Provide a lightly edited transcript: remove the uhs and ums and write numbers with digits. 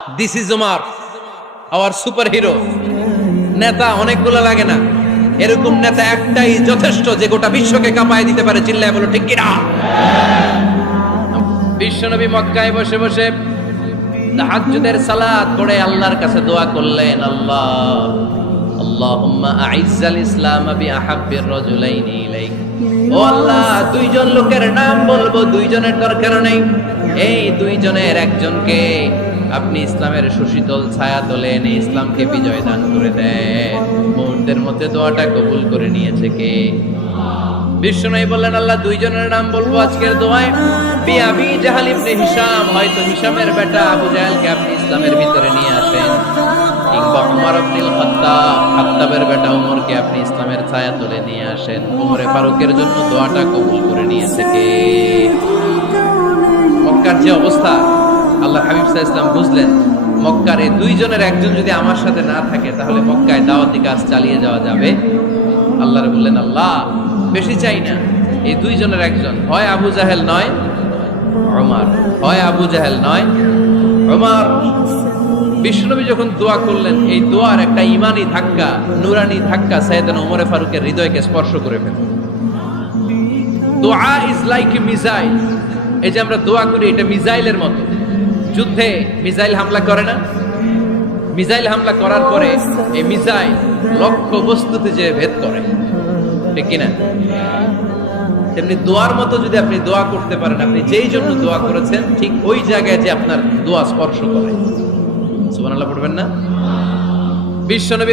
This is Umar, hour super hero. নেতা অনেকগুলো লাগে না, এরকম নেতা একটাই যথেষ্ট যে গোটা বিশ্বকে কাঁপায় দিতে পারে। চিল্লায় বলো ঠিক কিনা? বিশ্বনবী মক্কায় বসে বসে তাহাজ্জুদের সালাত পড়ে আল্লাহর কাছে দোয়া করলেন, আল্লাহুম্মা আইজ্জাল ইসলাম বিআহাব্বির রাজুলাইনি ইলাইক। ও আল্লাহ, দুইজন লোকের নাম বলবো, দুইজনের দরকার নেই, এই দুইজনের একজনকে আপনি ইসলামের সুশীতল ছায়া তলে এনে ইসলামকে বিজয় দান করে দেন। মুহূর্তের মধ্যে দোয়াটা কবুল করে নিয়েছে কে? বিশ্বনবী বললেন, আল্লাহ, দুইজনের নাম বলবো আজকের দোয়ায়। আবি জাহাল ইবনে হিশাম, হয়তো হিশামের বেটা আবু জাহেলকে আপনি ইসলামের ভিতরে নিয়ে আসেন, কিংবা উমর ইবনুল খাত্তাব, খাত্তাবের বেটা উমরকে আপনি ইসলামের ছায়া তলে নিয়ে আসেন। উমরে ফারুকের জন্য দোয়াটা কবুল করে নিয়েছে কে? মক্কার যে অবস্থা, আল্লাহ হাবিব সাল্লাল্লাহু আলাইহি ওয়াসাল্লাম বুঝলেন মক্কার এই দুইজনের একজন যদি আমার সাথে না থাকে তাহলে মক্কায় দাওয়াতি কাজ চালিয়ে যাওয়া যাবে। আল্লাহর বললেন, আল্লাহ, বেশি চাই না, এই দুইজনের একজন, হয় আবু জাহেল নয় ওমর, হয় আবু জাহেল নয় ওমর। বিশ্বনবী যখন দোয়া করলেন, এই দোয়ার একটা ইমানি ধাক্কা, নুরানি ধাক্কা সাইয়েদনা ওমর ফারুকের হৃদয়কে স্পর্শ করে ফেলল। দোয়া ইজ লাইক এ মিসাইল। এই যে আমরা দোয়া করি, এটা মিসাইলের মতো। যুদ্ধে মিসাইল হামলা করে না? মিসাইল হামলা করার পরে এই মিসাইল লক্ষ্য বস্তুতে যে ভেদ করে, ঠিক কিনা? তেমনি দোয়ার মতো যদি আপনি দোয়া করতে পারেন, আপনি যেই জন্য দোয়া করেছেন ঠিক ওই জায়গায় যে আপনার দোয়া স্পর্শ করে। সুবহানাল্লাহ পড়বেন না? বিশ্বনবী